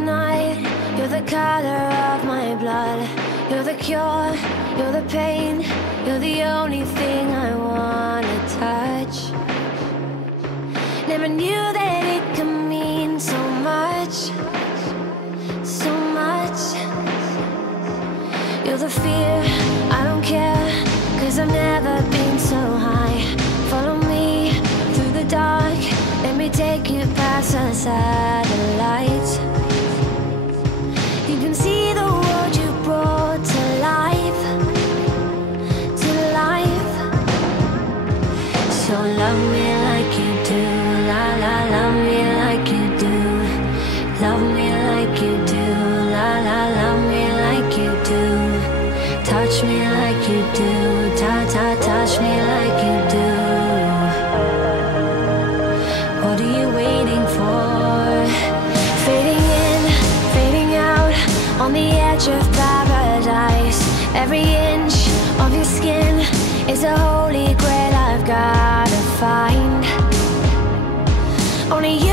night, you're the color of my blood. You're the cure, you're the pain, you're the only thing I wanna touch. Never knew that it could mean so much, so much. You're the fear, I don't care, 'cause I've never been so high. Follow me through the dark, let me take you past the satellites. You can see the world you brought to life, to life. So love me like you do, la la, love me like you do. Love me like you do, la la, love me like you do. Touch me like you do, ta ta, touch me like you do. What are you waiting for? Fading in, fading out, on the edge of paradise. Every inch of your skin is a holy grail I've gotta find. Only you